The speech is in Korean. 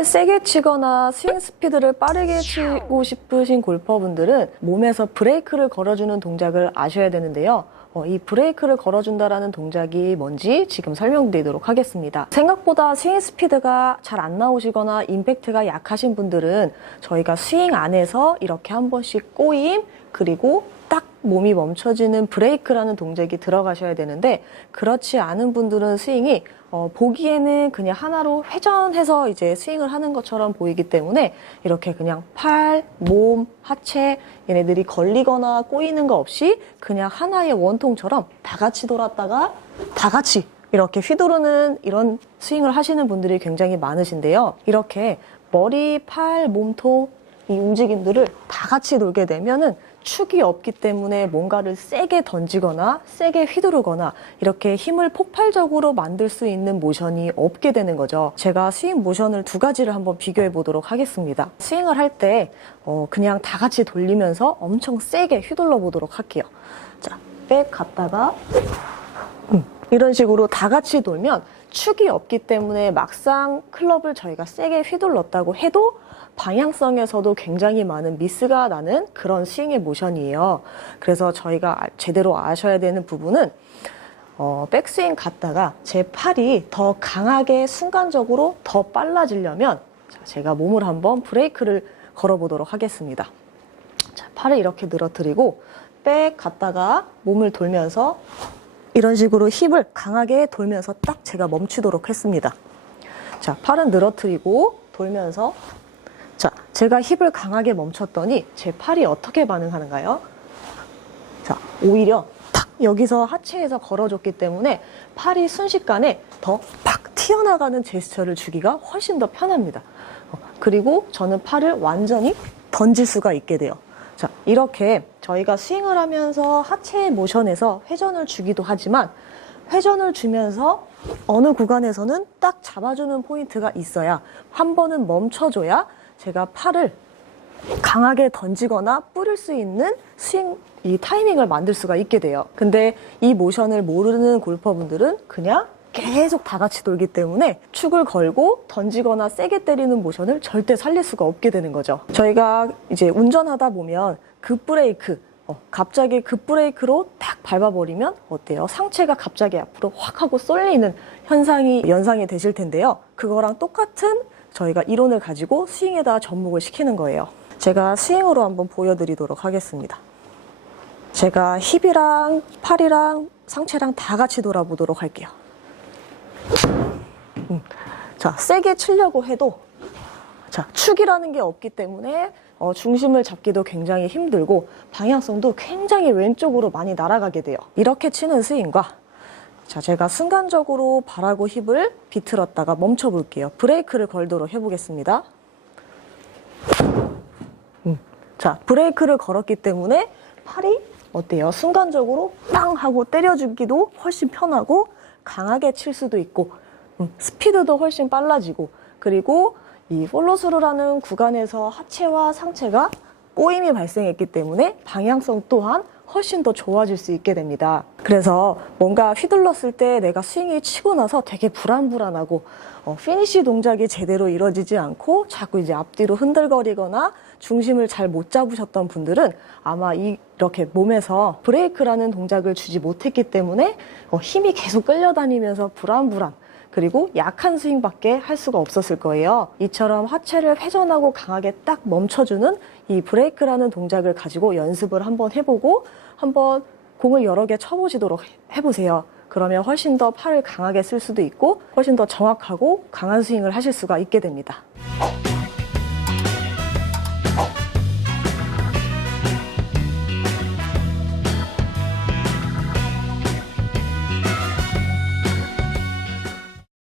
스윙을 세게 치거나 스윙 스피드를 빠르게 치고 싶으신 골퍼분들은 몸에서 브레이크를 걸어주는 동작을 아셔야 되는데요. 어, 이 브레이크를 걸어준다라는 동작이 뭔지 지금 설명드리도록 하겠습니다. 생각보다 스윙 스피드가 잘 안 나오시거나 임팩트가 약하신 분들은 저희가 스윙 안에서 이렇게 한 번씩 꼬임 그리고 딱 몸이 멈춰지는 브레이크라는 동작이 들어가셔야 되는데 그렇지 않은 분들은 스윙이 어, 보기에는 그냥 하나로 회전해서 이제 스윙을 하는 것처럼 보이기 때문에 이렇게 그냥 팔, 몸, 하체 얘네들이 걸리거나 꼬이는 거 없이 그냥 하나의 원통처럼 다 같이 돌았다가 다 같이 이렇게 휘두르는 이런 스윙을 하시는 분들이 굉장히 많으신데요. 이렇게 머리, 팔, 몸통 이 움직임들을 다 같이 돌게 되면은 축이 없기 때문에 뭔가를 세게 던지거나 세게 휘두르거나 이렇게 힘을 폭발적으로 만들 수 있는 모션이 없게 되는 거죠. 제가 스윙 모션을 두 가지를 한번 비교해 보도록 하겠습니다. 스윙을 할때 어, 그냥 다 같이 돌리면서 엄청 세게 휘둘러 보도록 할게요. 자, 백 갔다가 음, 이런 식으로 다 같이 돌면 축이 없기 때문에 막상 클럽을 저희가 세게 휘둘렀다고 해도 방향성에서도 굉장히 많은 미스가 나는 그런 스윙의 모션이에요. 그래서 저희가 아- 제대로 아셔야 되는 부분은 어, 백스윙 갔다가 제 팔이 더 강하게 순간적으로 더 빨라지려면 자, 제가 몸을 한번 브레이크를 걸어보도록 하겠습니다. 자, 팔을 이렇게 늘어뜨리고 백 갔다가 몸을 돌면서 이런 식으로 힙을 강하게 돌면서 딱 제가 멈추도록 했습니다. 자, 팔은 늘어뜨리고 돌면서 자, 제가 힙을 강하게 멈췄더니 제 팔이 어떻게 반응하는가요? 자, 오히려 탁 여기서 하체에서 걸어줬기 때문에 팔이 순식간에 더 팍 튀어나가는 제스처를 주기가 훨씬 더 편합니다. 어, 그리고 저는 팔을 완전히 던질 수가 있게 돼요. 자, 이렇게 저희가 스윙을 하면서 하체의 모션에서 회전을 주기도 하지만 회전을 주면서 어느 구간에서는 딱 잡아주는 포인트가 있어야 한 번은 멈춰줘야 제가 팔을 강하게 던지거나 뿌릴 수 있는 스윙 이 타이밍을 만들 수가 있게 돼요. 근데 이 모션을 모르는 골퍼분들은 그냥 계속 다 같이 돌기 때문에 축을 걸고 던지거나 세게 때리는 모션을 절대 살릴 수가 없게 되는 거죠. 저희가 이제 운전하다 보면 급브레이크 어, 갑자기 급브레이크로 딱 밟아버리면 어때요? 상체가 갑자기 앞으로 확 하고 쏠리는 현상이 연상이 되실 텐데요. 그거랑 똑같은 저희가 이론을 가지고 스윙에다 접목을 시키는 거예요. 제가 스윙으로 한번 보여드리도록 하겠습니다. 제가 힙이랑 팔이랑 상체랑 다 같이 돌아보도록 할게요. 음. 자, 세게 치려고 해도 자, 축이라는 게 없기 때문에 어, 중심을 잡기도 굉장히 힘들고 방향성도 굉장히 왼쪽으로 많이 날아가게 돼요. 이렇게 치는 스윙과 자, 제가 순간적으로 발하고 힙을 비틀었다가 멈춰 볼게요. 브레이크를 걸도록 해보겠습니다. 음. 자, 브레이크를 걸었기 때문에 팔이 어때요? 순간적으로 빵 하고 때려주기도 훨씬 편하고 강하게 칠 수도 있고 음, 스피드도 훨씬 빨라지고 그리고 이 폴로스루라는 구간에서 하체와 상체가 꼬임이 발생했기 때문에 방향성 또한 훨씬 더 좋아질 수 있게 됩니다. 그래서 뭔가 휘둘렀을 때 내가 스윙이 치고 나서 되게 불안불안하고 어, 피니시 동작이 제대로 이루어지지 않고 자꾸 이제 앞뒤로 흔들거리거나 중심을 잘 못 잡으셨던 분들은 아마 이- 이렇게 몸에서 브레이크라는 동작을 주지 못했기 때문에 어, 힘이 계속 끌려다니면서 불안불안 그리고 약한 스윙밖에 할 수가 없었을 거예요. 이처럼 하체를 회전하고 강하게 딱 멈춰주는 이 브레이크라는 동작을 가지고 연습을 한번 해보고 한번 공을 여러 개 쳐보시도록 해보세요. 그러면 훨씬 더 팔을 강하게 쓸 수도 있고 훨씬 더 정확하고 강한 스윙을 하실 수가 있게 됩니다.